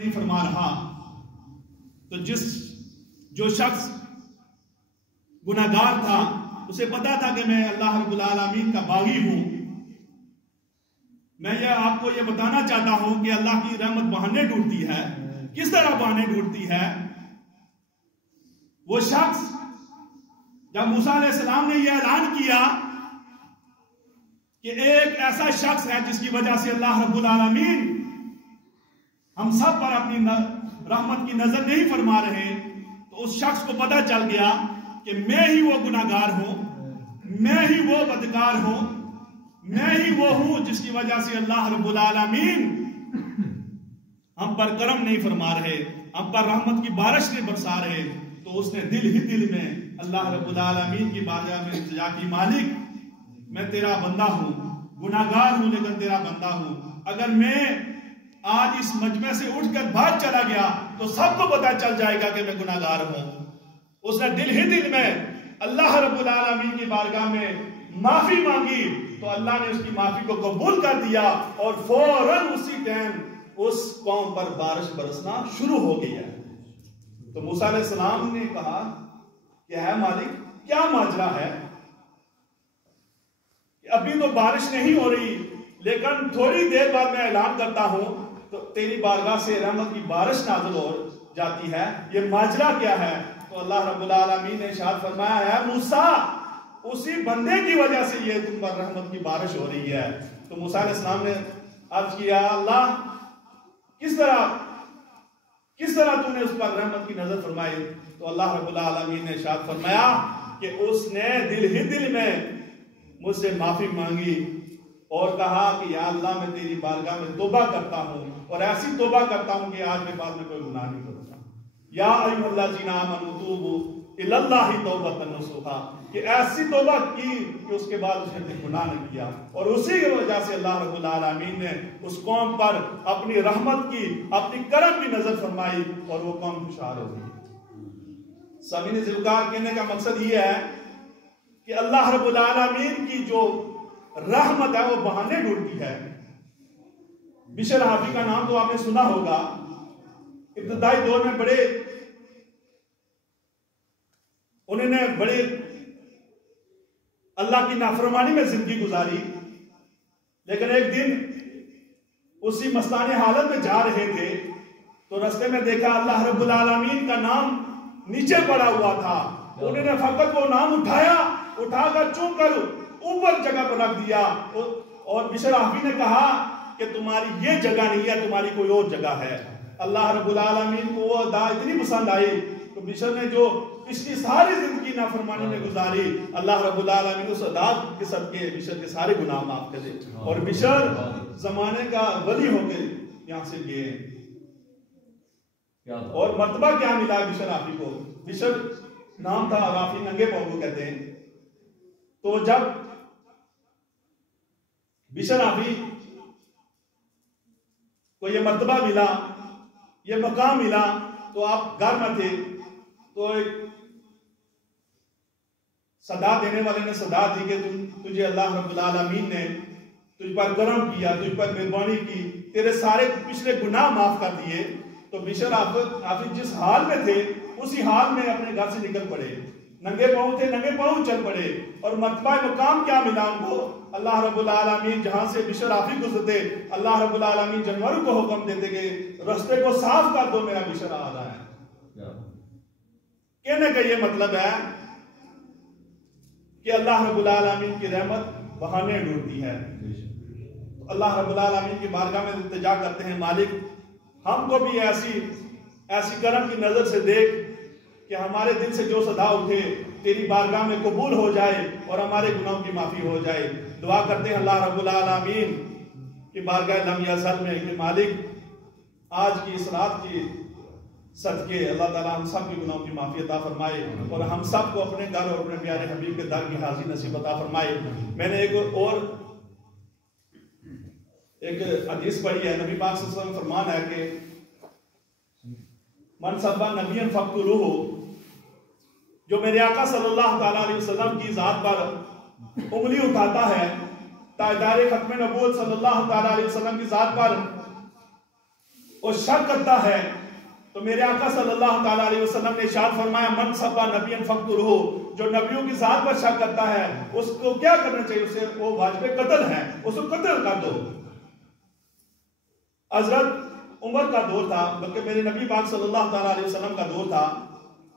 نہیں فرما رہا تو جو شخص گناہگار تھا اسے پتا تھا کہ میں اللہ رب العالمین کا باغی ہوں. میں آپ کو یہ بتانا چاہتا ہوں کہ اللہ کی رحمت بہانے ڈھونڈتی ہے. کس طرح بہانے ڈھونڈتی ہے؟ وہ شخص جب موسیٰ علیہ السلام نے یہ اعلان کیا کہ ایک ایسا شخص ہے جس کی وجہ سے اللہ رب العالمین ہم سب پر اپنی رحمت کی نظر نہیں فرما رہے، تو اس شخص کو پتہ چل گیا کہ میں ہی وہ گناہگار ہوں، میں ہی وہ بدکار ہوں، میں ہی وہ ہوں جس کی وجہ سے اللہ رب العالمین ہم پر کرم نہیں فرما رہے، ہم پر رحمت کی بارش نہیں برسا رہے. تو اس نے دل ہی دل میں اللہ رب العالمین کی بارگاہ میں التجا کی، مالک میں تیرا بندہ ہوں، گناہگار ہوں لیکن تیرا بندہ ہوں. اگر میں آج اس مجمع سے اٹھ کر بھاگ چلا گیا تو سب کو پتہ چل جائے گا کہ میں گناہگار ہوں. اس نے دل ہی دل میں اللہ رب العالمین کی بارگاہ میں معافی مانگی تو اللہ نے اس کی معافی کو قبول کر دیا اور فوراً اسی ٹائم اس قوم پر بارش برسنا شروع ہو گئی ہے. تو موسیٰ علیہ السلام نے کہا کہ ہے مالک کیا ماجرا ہے؟ ابھی تو بارش نہیں ہو رہی لیکن تھوڑی دیر بعد میں اعلان کرتا ہوں تو تیری بارگاہ سے رحمت کی بارش نازل ہو جاتی ہے. یہ ماجرا کیا ہے؟ تو اللہ رب العالمین نے ارشاد فرمایا ہے موسیٰ اسی بندے کی وجہ سے یہ تم پر رحمت کی بارش ہو رہی ہے. تو موسیٰ علیہ السلام نے عرض کیا اللہ کس طرح تم نے اس پر رحمت کی نظر فرمائی؟ تو اللہ رب العالمین نے ارشاد فرمایا کہ اس نے دل ہی دل میں مجھ سے معافی مانگی اور کہا کہ یا اللہ میں تیری بارگاہ میں توبہ کرتا ہوں اور ایسی توبہ کرتا ہوں کہ آج کے بعد میں کوئی گناہ نہیں کروں گا. یا ایھا الذین آمنوا توبوا الی اللہ توبۃ نصوحا، کہ ایسی توبہ کی کہ اس کے بعد اس نے گناہ نہیں کیا. اور اسی کی وجہ سے اللہ رب العالمین نے اس قوم پر اپنی رحمت کی، اپنی کرم کی نظر فرمائی اور وہ قوم خوشحال ہو گئی. سامعین ذوالفقار کہنے کا مقصد یہ ہے کہ اللہ رب العالمین کی جو رحمت ہے وہ بہانے ڈھونڈتی ہے. بشر حافی کا نام تو آپ نے سنا ہوگا. ابتدائی دور میں انہوں نے بڑے اللہ کی نافرمانی میں زندگی گزاری، لیکن ایک دن اسی مستانہ حالت میں جا رہے تھے تو رستے میں دیکھا اللہ رب العالمین کا نام نیچے پڑا ہوا تھا. انہوں نے فقط وہ نام اٹھا کر چوم کر اوپر جگہ پر رکھ دیا اور بشر حافی نے کہا کہ تمہاری یہ جگہ نہیں ہے، تمہاری کوئی اور جگہ ہے. اللہ رب العالمین کو وہ ادا اتنی پسند آئی تو بشر نے جو پچھلی ساری زندگی نافرمانی میں گزاری، اللہ رب العالمین اس ادا کے صدقے بشر کے سارے گناہ معاف کر دے اور بشر زمانے کا ولی ہو کے یہاں سے گئے. اور مرتبہ کیا ملا بشر حافی کو؟ بشر نام تھا، رافی ننگے پاؤں کو کہتے ہیں. تو جب بشر حافی کو یہ مرتبہ ملا، یہ مقام ملا، تو آپ گھر میں تھے تو ایک صدا دینے والے نے صدا دی کہ تجھے اللہ رب العالمین نے تجھ پر کرم کیا، تجھ پر مہربانی کی، تیرے سارے پچھلے گناہ معاف کر دیے. تو بشر حافی جس حال میں تھے اسی حال میں اپنے گھر سے نکل پڑے. ننگے پاؤں تھے، ننگے پاؤں چل پڑے. اور مرتبہ مقام کیا ملا ان کو؟ اللہ رب العالمین جہاں سے بشر حافی گزرتے اللہ رب العالمین جانوروں کو حکم دیتے کہ رستے کو صاف کر دو، میرا بشر آ رہا ہے. کہنے کا یہ مطلب ہے کہ اللہ رب العالمین کی رحمت بہانے ڈھونڈتی ہے. اللہ رب العالمین کی بارگاہ میں التجا کرتے ہیں مالک ہم کو بھی ایسی کرم کی نظر سے دیکھ کہ ہمارے دل سے جو صدا اٹھے تیری بارگاہ میں قبول ہو جائے اور ہمارے گناہوں کی معافی ہو جائے. دعا کرتے ہیں اللہ رب العالمین کی بارگاہ لم یزل میں کہ مالک آج کی اس رات کی صدقے اللہ تعالیٰ ہم سب کے گناہوں کی معافی عطا فرمائے اور ہم سب کو اپنے گھر اور اپنے پیارے حبیب کے در کی حاضری نصیب عطا فرمائے. میں نے ایک حدیث پڑھی ہے، نبی پاک صلی اللہ علیہ وسلم فرمان ہے کہ من سبا نبی فقتلوہ، جو میرے آقا صلی اللہ تعالیٰ علیہ وسلم کی ذات پر انگلی اٹھاتا ہے، تاجدار ختم نبوت صلی اللہ تعالیٰ علیہ وسلم کی ذات پر اور شک کرتا ہے تو میرے آقا صلی اللہ تعالیٰ علیہ وسلم نے ارشاد فرمایا من سبا نبی فقتلہ، جو نبیوں کی ذات پر شک کرتا ہے اس کو کیا کرنا چاہیے؟ اسے وہ واجب قتل ہے، اس کو قتل کر دو۔ حضرت عمر کا دور تھا، بلکہ میرے نبی پاک صلی اللہ تعالیٰ علیہ وسلم کا دور تھا،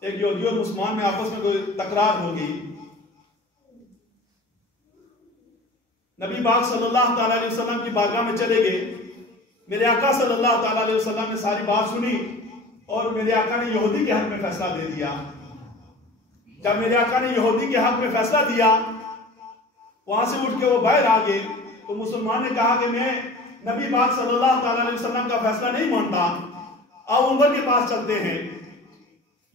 ایک یہودی اور مسلمان میں آپس میں کوئی تکرار ہوگی، نبی پاک صلی اللہ تعالیٰ علیہ وسلم کی بارگاہ میں چلے گئے، میرے آقا صلی اللہ تعالیٰ علیہ وسلم نے ساری بات سنی اور میرے آقا نے یہودی کے حق میں فیصلہ دے دیا۔ جب میرے آقا نے یہودی کے حق میں فیصلہ دیا، وہاں سے اٹھ کے وہ باہر آ گئے، تو مسلمان نے کہا کہ میں نبی پاک صلی اللہ تعالیٰ علیہ وسلم کا فیصلہ نہیں مانتا، آؤ عمر کے پاس چلتے ہیں۔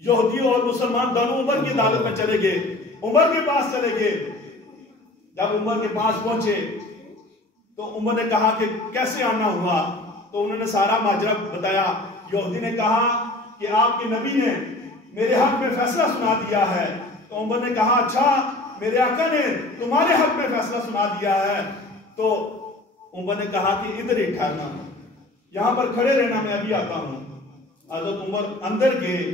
یہودی اور مسلمان دونوں عمر کی عدالت میں چلے گئے، عمر کے پاس چلے گئے۔ جب عمر کے پاس پہنچے تو عمر نے کہا کہ کیسے آنا ہوا، تو انہوں نے سارا ماجرا بتایا۔ یہودی نے کہا کہ آپ کے نبی نے میرے حق میں فیصلہ سنا دیا ہے، تو عمر نے کہا اچھا میرے آقا نے تمہارے حق میں فیصلہ سنا دیا ہے، تو عمر نے کہا کہ ادھر ہی ٹھہرنا، یہاں پر کھڑے رہنا، میں ابھی آتا ہوں۔ حضرت عمر اندر گئے،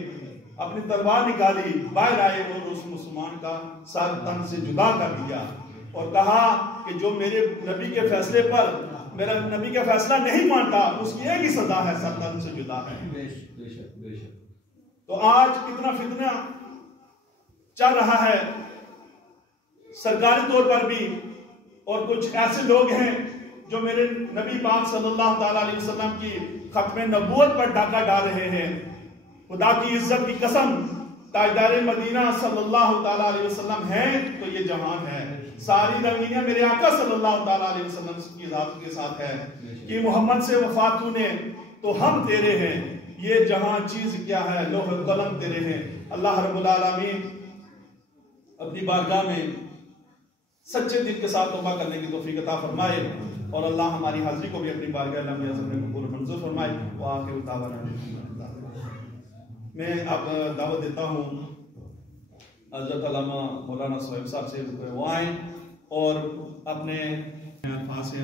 اپنی تلوار نکالی، باہر آئے اور اس مسلمان کا سر تن سے جدا کر دیا اور کہا کہ جو میرے نبی کے فیصلے پر میرا نبی کا فیصلہ نہیں مانتا اس کی ایک ہی سزا ہے، سر تن سے جدا ہے۔ تو آج کتنا فتنہ چل رہا ہے سرکاری طور پر بھی، اور کچھ ایسے لوگ ہیں جو میرے نبی پاک صلی اللہ تعالیٰ علیہ وسلم کی ختم نبوت پر ڈاکہ ڈال رہے ہیں۔ خدا کی عزت کی قسم، تاجدار مدینہ صلی اللہ تعالیٰ علیہ وسلم ہے تو یہ جہان ہے، ساری رنگینیاں میرے آقا صلی اللہ تعالیٰ علیہ وسلم کی ذات کے ساتھ ہے کہ محمد سے وفات نے تو ہم تیرے ہیں، یہ جہاں چیز کیا ہے، لوح قلم تیرے ہیں۔ اللہ رب العالمین اپنی بارگاہ میں سچے دل کے ساتھ توبہ کرنے کی توفیق عطا فرمائے، اور اللہ ہماری حاضری کو بھی اپنی بارگاہ لمبی عظم میں قبول منظور فرمائے۔ وآخر دعوانا میں اب دعوت دیتا ہوں حضرت علامہ مولانا صاحب سے وہ آئیں اور اپنے الفاظ سے